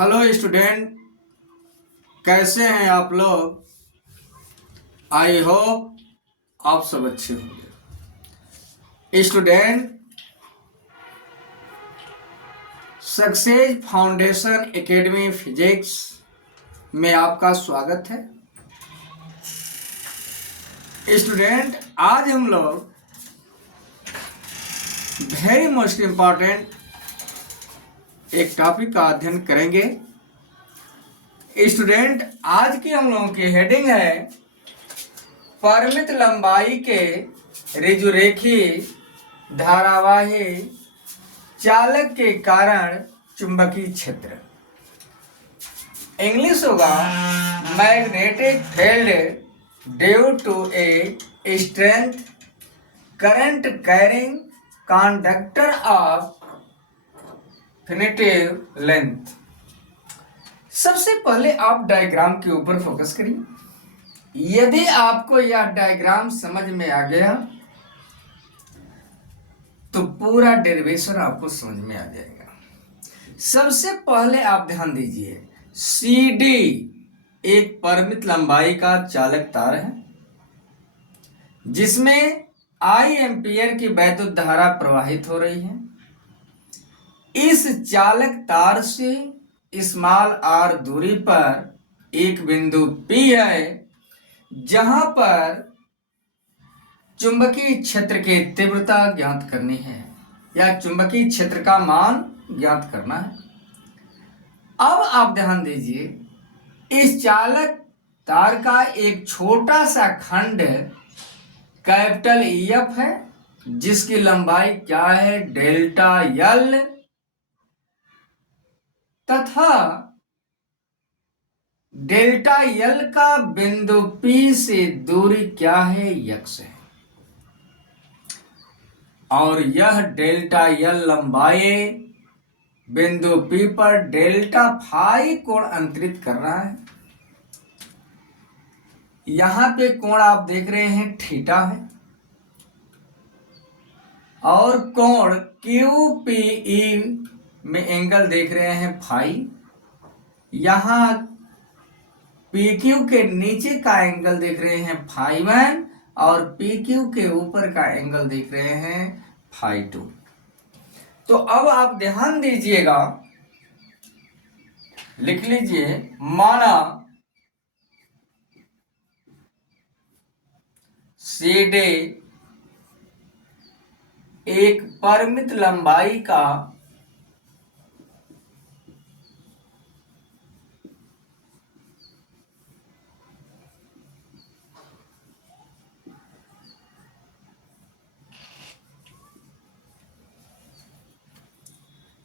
Hello student, कैसे हैं आप लोग। आई होप आप सब अच्छे होंगे। Student, success foundation academy physics में आपका स्वागत है। स्टूडेंट, आज हम लोग वेरी मोस्ट इम्पॉर्टेंट एक टॉपिक का अध्ययन करेंगे। स्टूडेंट, आज की हम लोगों की हेडिंग है परिमित लंबाई के ऋजुरेखी धारावाही चालक के कारण चुंबकीय क्षेत्र। इंग्लिश होगा magnetic field due to a strength current carrying conductor of finite length. सबसे पहले आप डायग्राम के ऊपर फोकस करिए। यदि आपको यह डायग्राम समझ में आ गया तो पूरा डेरिवेशन आपको समझ में आ जाएगा। सबसे पहले आप ध्यान दीजिए, CD एक परिमित लंबाई का चालक तार है जिसमें I एम्पियर की वैद्युत धारा प्रवाहित हो रही है। इस चालक तार से स्मॉल r दूरी पर एक बिंदु P है जहां पर चुंबकीय क्षेत्र की तीव्रता ज्ञात करनी है या चुंबकीय क्षेत्र का मान ज्ञात करना है। अब आप ध्यान दीजिए, इस चालक तार का एक छोटा सा खंड कैपिटल EF है जिसकी लंबाई क्या है, डेल्टा L, तथा डेल्टा L का बिंदु P से दूरी क्या है, x है। और यह डेल्टा L लंबाई बिंदु P पर डेल्टा फाई कोण अंतरित कर रहा है। यहां पे कोण आप देख रहे हैं थीटा है और कोण QPE में एंगल देख रहे हैं फाई। यहां PQ के नीचे का एंगल देख रहे हैं फाई 1 और PQ के ऊपर का एंगल देख रहे हैं फाई 2। तो अब आप ध्यान दीजिएगा, लिख लीजिए, माना CD एक परिमित लंबाई का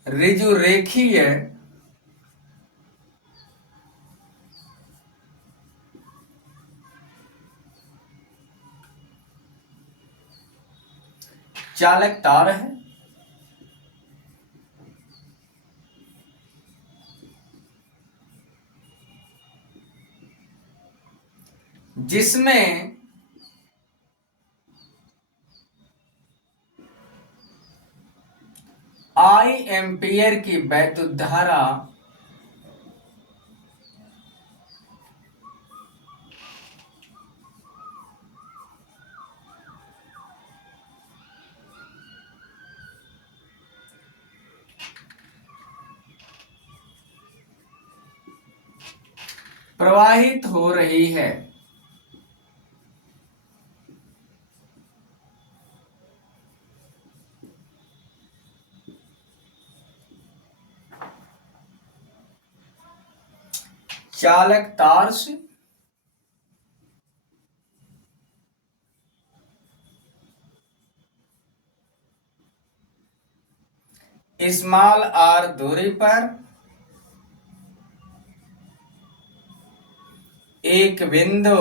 ऋजुरेखीय चालक तार है जिसमें I एम्पियर की वैद्युत धारा प्रवाहित हो रही है। चालक तार से स्मॉल r दूरी पर एक बिंदु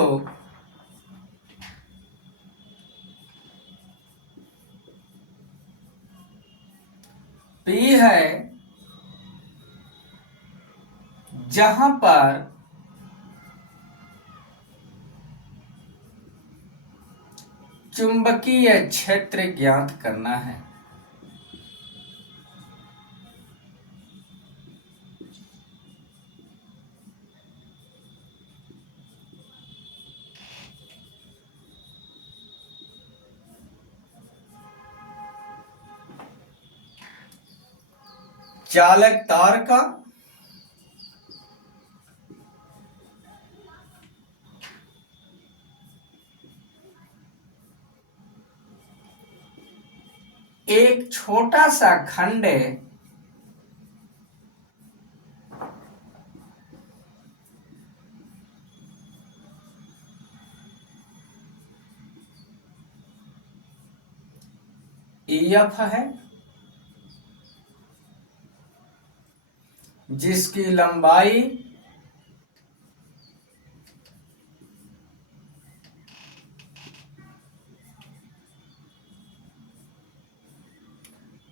P है जहां पर चुंबकीय क्षेत्र ज्ञात करना है। चालक तार का एक छोटा सा खंड EF है, जिसकी लंबाई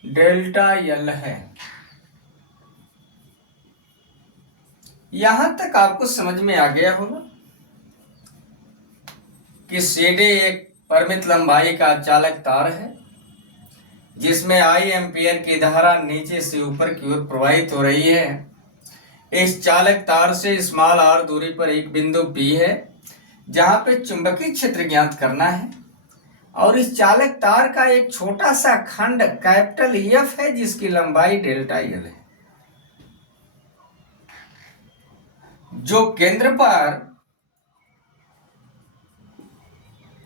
डेल्टा L है। यहां तक आपको समझ में आ गया होगा कि CD एक परिमित लंबाई का चालक तार है, जिसमें I एम्पियर की धारा नीचे से ऊपर की ओर प्रवाहित हो रही है। इस चालक तार से स्मॉल r दूरी पर एक बिंदु P है, जहां पे चुंबकीय क्षेत्र ज्ञात करना है, और इस चालक तार का एक छोटा सा खंड कैपिटल EF है, जिसकी लंबाई डेल्टा L है। जो केंद्र पर,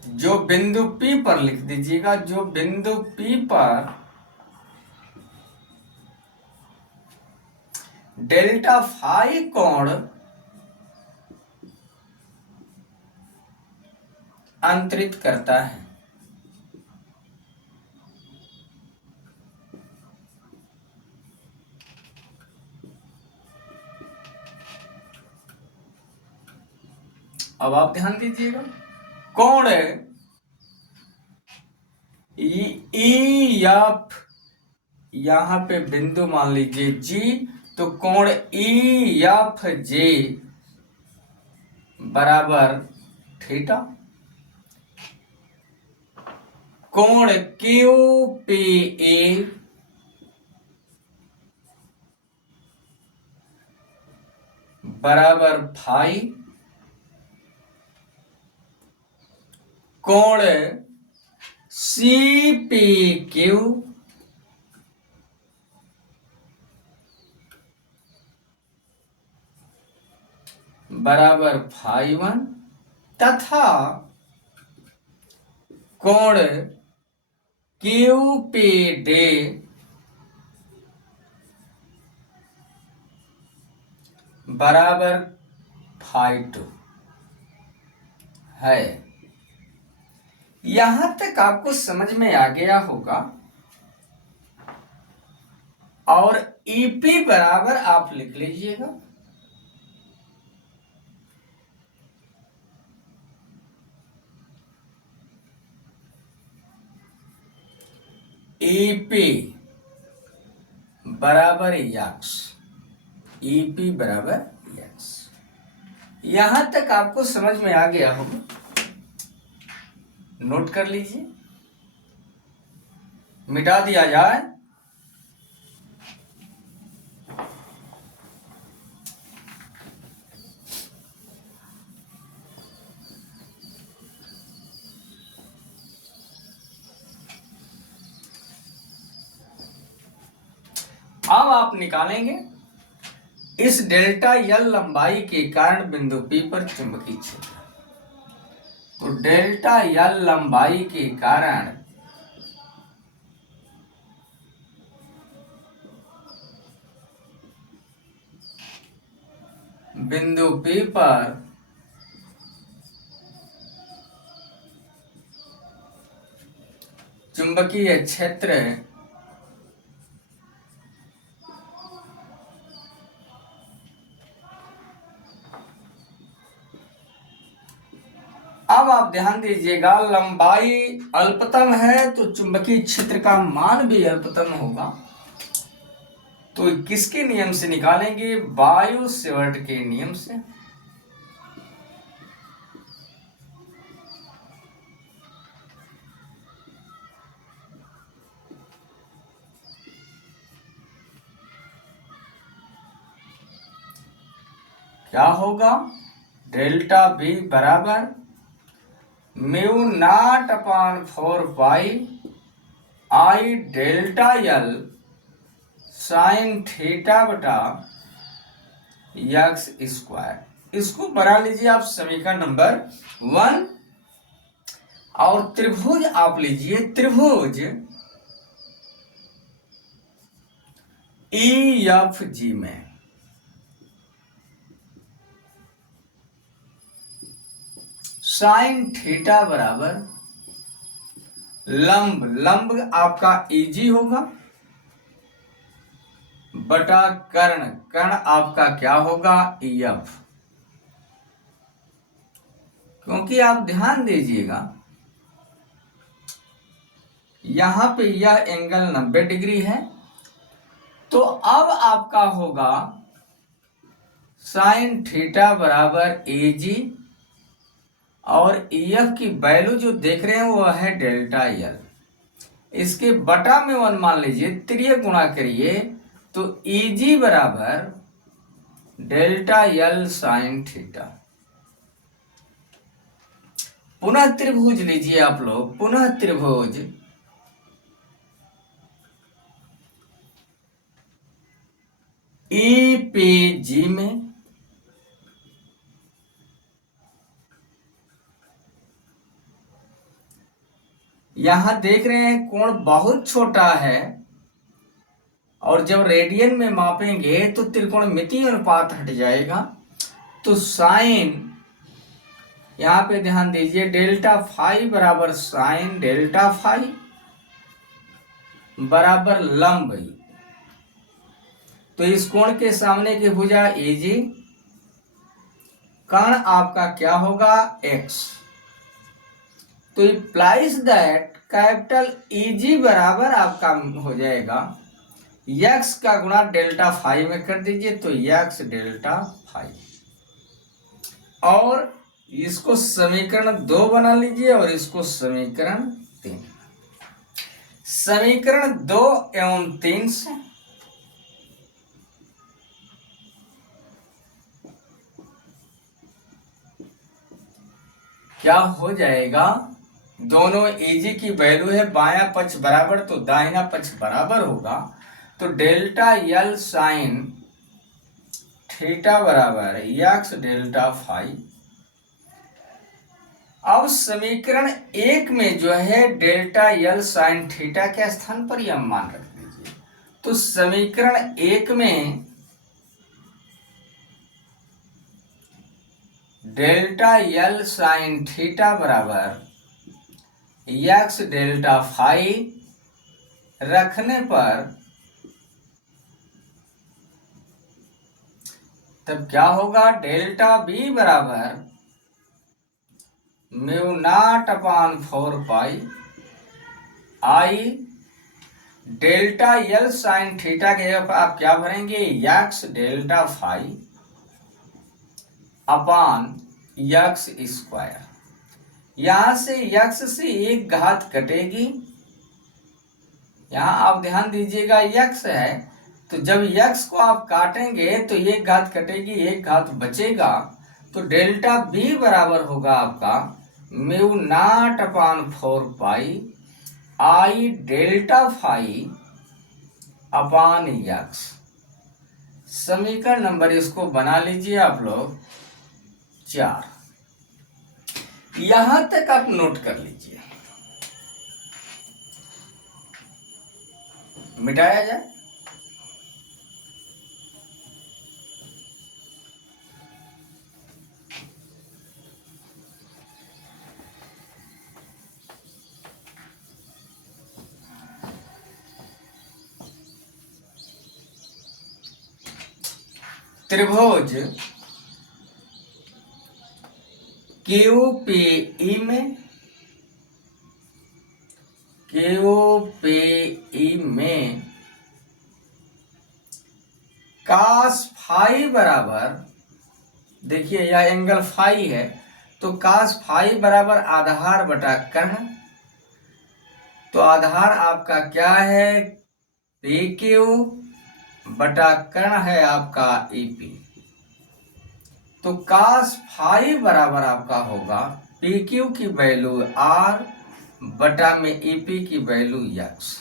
जो बिंदु P पर लिख दीजिएगा, जो बिंदु P पर डेल्टा फाई कोण अंतरित करता है। अब आप ध्यान दीजिएगा, कोण EF, यहां पे बिंदु मान लीजिए G, तो कोण EFJ बराबर थीटा। कोण QPE बराबर फाई। कोण CPQ बराबर फाई 1 तथा कोण QPD बराबर फाई 2 है। यहां तक आपको समझ में आ गया होगा, और EP बराबर आप लिख लीजिएगा EP बराबर X, EP बराबर X। यहां तक आपको समझ में आ गया होगा, नोट कर लीजिए, मिटा दिया जाए। अब आप निकालेंगे इस डेल्टा L लंबाई के कारण बिंदु P पर चुंबकीय क्षेत्र। तो डेल्टा L लंबाई के कारण बिंदु P पर चुंबकीय क्षेत्र अब आप ध्यान दीजिएगा, लंबाई अल्पतम है तो चुंबकीय क्षेत्र का मान भी अल्पतम होगा। तो किसके नियम से निकालेंगे? बायो-सेवर्ट के नियम से। क्या होगा? डेल्टा बी बराबर म्यू नॉट अपान 4 पाई आई डेल्टा L साइन थीटा बटा एक्स स्क्वायर। इसको बना लीजिए आप समीकरण नंबर 1। और त्रिभुज आप लीजिए, त्रिभुज EFG में साइन थीटा बराबर लंब, लंब आपका EG होगा बटा कर्ण, कर्ण आपका क्या होगा EF। क्योंकि आप ध्यान दीजिएगा यहां पे यह एंगल 90 डिग्री है, तो अब आपका होगा साइन थीटा बराबर AG और EF की वैल्यू जो देख रहे हैं वो है डेल्टा L। इसके बटा में 1 मान लीजिए, त्रिय गुणा करिए तो EG बराबर डेल्टा L साइन थीटा। पुनः त्रिभुज लीजिए आप लोग, पुनः त्रिभुज EPG में यहां देख रहे हैं कोण बहुत छोटा है, और जब रेडियन में मापेंगे तो त्रिकोणमितीय अनुपात हट जाएगा। तो साइन, यहां पे ध्यान दीजिए, डेल्टा फाई बराबर साइन डेल्टा फाई बराबर लंब। तो इस कोण के सामने की भुजा AG, कर्ण आपका क्या होगा X। तो इम्प्लाइज दैट कैपिटल EG बराबर आपका हो जाएगा x का गुणा डेल्टा फाई में कर दीजिए तो x डेल्टा फाई। और इसको समीकरण 2 बना लीजिए और इसको समीकरण 3। समीकरण 2 एवं 3 से क्या हो जाएगा, दोनों AG की वैल्यू है, बायां पक्ष बराबर तो दाहिना पक्ष बराबर होगा। तो डेल्टा L साइन थीटा बराबर x डेल्टा फाई। अब समीकरण 1 में जो है डेल्टा L साइन थीटा के स्थान पर यह मान रख दीजिए। तो समीकरण 1 में डेल्टा L साइन थीटा बराबर x डेल्टा फाई रखने पर तब क्या होगा, डेल्टा B बराबर mu naught upon 4 pi I delta L sine theta के जगह आप क्या भरेंगे, x delta phi upon x square. यहां से x से एक घात कटेगी, यहां आप ध्यान दीजिएगा x है, तो जब x को आप काटेंगे तो एक घात कटेगी, एक घात बचेगा। तो डेल्टा B बराबर होगा आपका mu naught upon 4 pi I delta phi upon x। समीकरण नंबर इसको बना लीजिए आप लोग 4। यहां तक आप नोट कर लीजिए, मिटाया जाए। त्रिभुज QPE में, QPE में कास फाई बराबर, देखिए यह एंगल फाई है, तो कास फाई बराबर आधार बटा कर्ण। तो आधार आपका क्या है PQ बटा कर्ण है आपका EP। तो कास फाई बराबर आपका होगा PQ की वैल्यू R बटा में EP की वैल्यू x।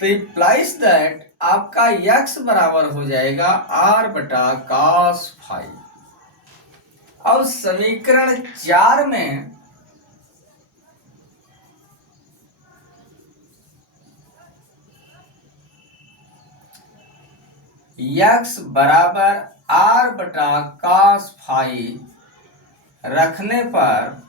तो इम्प्लाइज दैट आपका यक्स बराबर हो जाएगा आर बटा कॉस फाई। अब समीकरण 4 में यक्स बराबर आर बटा कॉस फाई रखने पर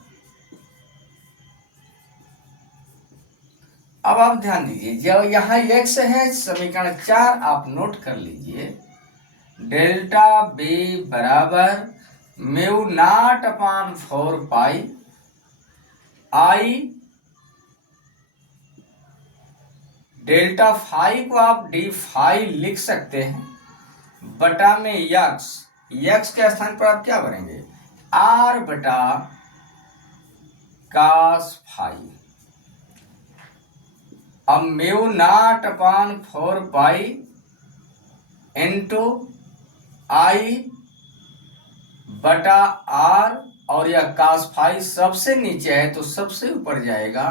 अब आप ध्यान दीजिए, जब यहाँ x है समीकरण 4 आप नोट कर लीजिए, डेल्टा बी बराबर म्यू नॉट अपान 4 पाई आई, डेल्टा फाई को आप डी फाई लिख सकते हैं, बटा में यक्स के स्थान पर आप क्या भरेंगे, आर बटा कॉस फाई। अब mu naught upon 4 pi into I बटा आर, और यह cos फाई सबसे नीचे है तो सबसे ऊपर जाएगा,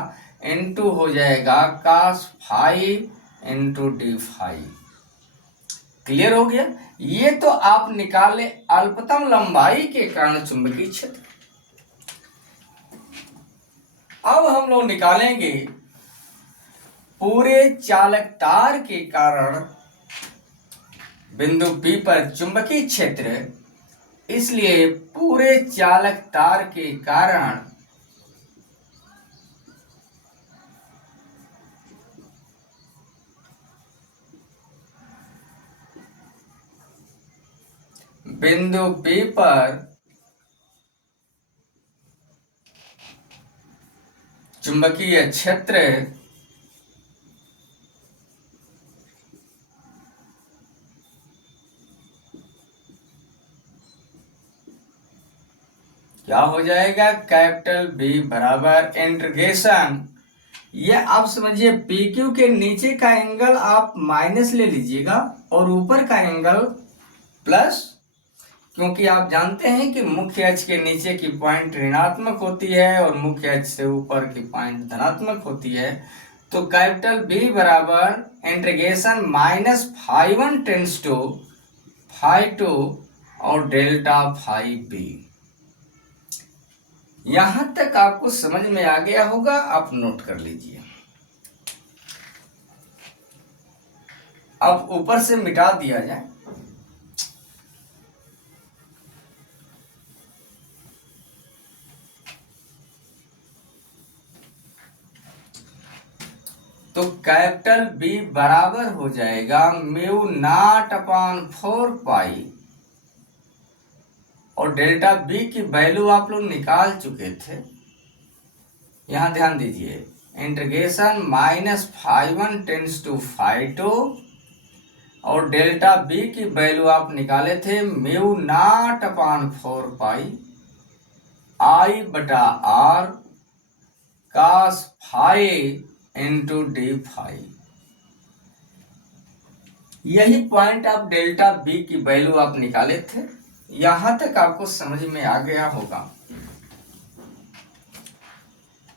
इंटू हो जाएगा cos phi into D phi. Clear हो गया। ये तो आप निकाले अल्पतम लंबाई के कारण चुंबकीय क्षेत्र। अब हम लोग निकालेंगे पूरे चालक तार के कारण बिंदु P पर चुंबकीय क्षेत्र। इसलिए पूरे चालक तार के कारण बिंदु P पर चुंबकीय क्षेत्र क्या हो जाएगा, कैपिटल बी बराबर इंटीग्रेशन, ये आप समझिए पी क्यू के नीचे का एंगल आप माइनस ले लीजिएगा और ऊपर का एंगल प्लस, क्योंकि आप जानते हैं कि मुख्य अक्ष के नीचे की पॉइंट ऋणात्मक होती है और मुख्य अक्ष से ऊपर की पॉइंट धनात्मक होती है। तो कैपिटल बी बराबर integration minus phi 1 tends to phi 2 और डेल्टा फाई बी। यहां तक आपको समझ में आ गया होगा, आप नोट कर लीजिए। अब ऊपर से मिटा दिया जाए। तो कैपिटल बी बराबर हो जाएगा म्यू नॉट अपान 4 पाई, और डेल्टा बी की वैल्यू आप लोग निकाल चुके थे। यहां ध्यान दीजिए, integration minus phi 1 tends to phi 2, और डेल्टा बी की वैल्यू आप निकाले थे mu naught upon 4 pi I बटा R cos phi into D phi. यही पॉइंट आप डेल्टा बी की वैल्यू आप निकाले थे। यहां तक आपको समझ में आ गया होगा।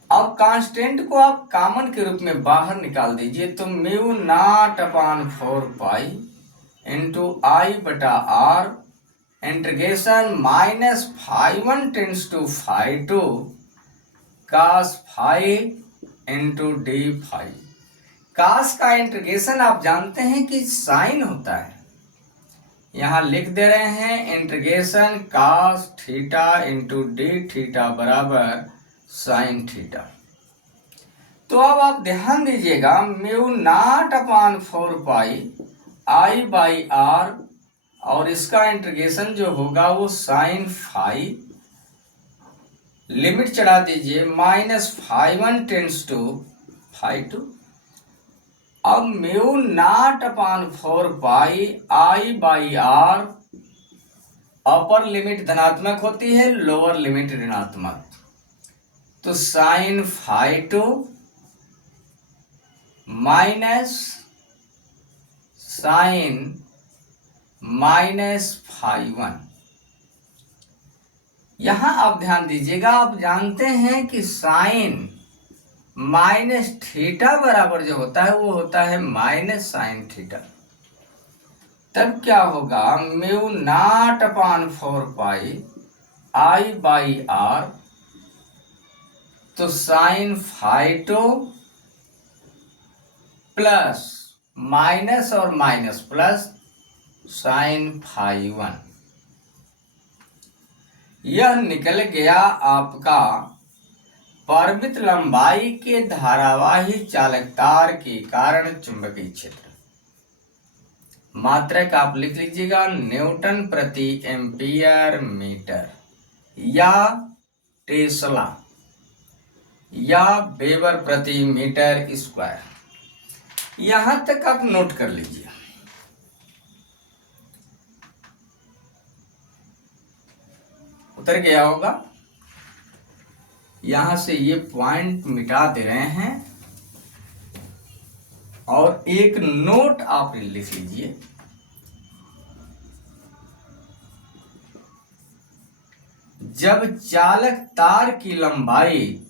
अब कांस्टेंट को आप कॉमन के रूप में बाहर निकाल दीजिए, तो mu naught upon 4 pi into I बटा R integration minus phi 1 tends to phi 2 cos phi into D phi. Cos का इंटीग्रेशन आप जानते हैं कि साइन होता है। यहां लिख दे रहे हैं integration cos theta into D theta बराबर साइन थीटा। तो अब आप ध्यान दीजिएगा, mu naught upon 4 pi I by R, और इसका इंटीग्रेशन जो होगा वो साइन फाई, लिमिट चढ़ा दीजिए minus phi 1 tends to phi 2। अब mu naught upon 4 pi I by R, upper limit धनात्मक होती है, लोअर लिमिट ऋणात्मक, तो sine phi 2 minus sine minus phi 1। यहां आप ध्यान दीजिएगा, आप जानते हैं कि साइन माइनस थीटा बराबर जो होता है वो होता है माइनस साइन थीटा। तब क्या होगा, mu naught upon 4 pi I by R, तो साइन फाइटो प्लस माइनस और माइनस प्लस साइन फाई 1, यह निकल गया आपका परिमित लंबाई के धारावाही चालक तार के कारण चुंबकीय क्षेत्र। मात्रक आप लिख लीजिएगा न्यूटन प्रति एम्पियर मीटर या टेस्ला या वेबर प्रति मीटर स्क्वायर। यहां तक आप नोट कर लीजिए। उतर गया होगा। यहां से ये पॉइंट मिटा दे रहे हैं और एक नोट आप लिख लीजिए। जब चालक तार की लंबाई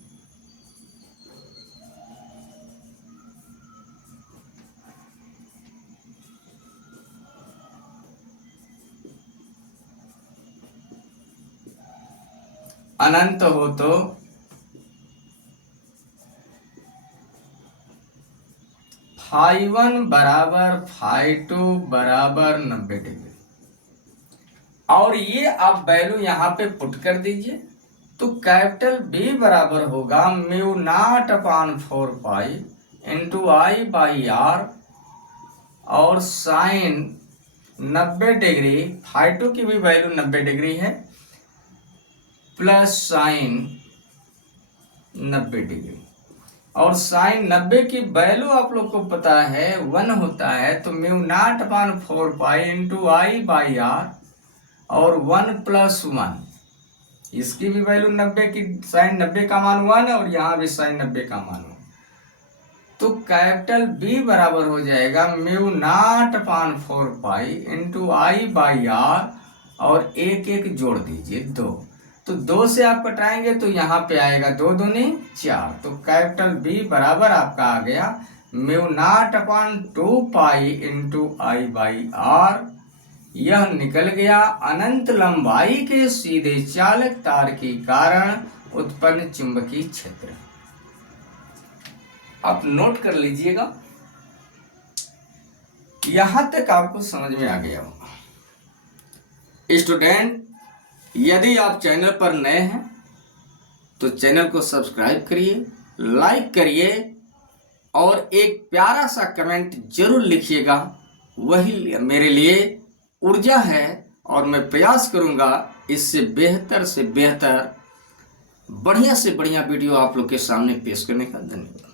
अनंत हो तो फाई 1 बराबर फाई 2 बराबर 90 डिग्री, और ये आप वैल्यू यहां पे पुट कर दीजिए। तो कैपिटल बी बराबर होगा mu naught upon 4 pi into I by R, और साइन 90 डिग्री, फाई 2 की भी वैल्यू 90 डिग्री है, प्लस साइन 90 डिग्री। और साइन 90 की वैल्यू आप लोग को पता है 1 होता है, तो mu naught upon 4 pi into I by R और 1 प्लस 1, इसकी भी वैल्यू 90 की, साइन 90 का मान 1 और यहाँ भी साइन 90 का मान 1। तो कैपिटल बी बराबर हो जाएगा mu naught upon 4 pi into I by R, और एक एक जोड़ दीजिए 2, तो 2 से आप कटाएंगे तो यहाँ पे आएगा 2 दूनी 4, तो कैपिटल बी बराबर आपका आ गया mu naught upon 2 pi into I by R. यह निकल गया अनंत लंबाई के सीधे चालक तार के कारण उत्पन्न चुंबकीय क्षेत्र। आप नोट कर लीजिएगा। यहां तक आपको समझ में आ गया होगा। स्टूडेंट, यदि आप चैनल पर नए हैं तो चैनल को सब्सक्राइब करिए, लाइक करिए और एक प्यारा सा कमेंट जरूर लिखिएगा। वही मेरे लिए ऊर्जा है और मैं प्रयास करूंगा इससे बेहतर से बेहतर, बढ़िया से बढ़िया वीडियो आप लोग के सामने पेश करने का। धन्यवाद।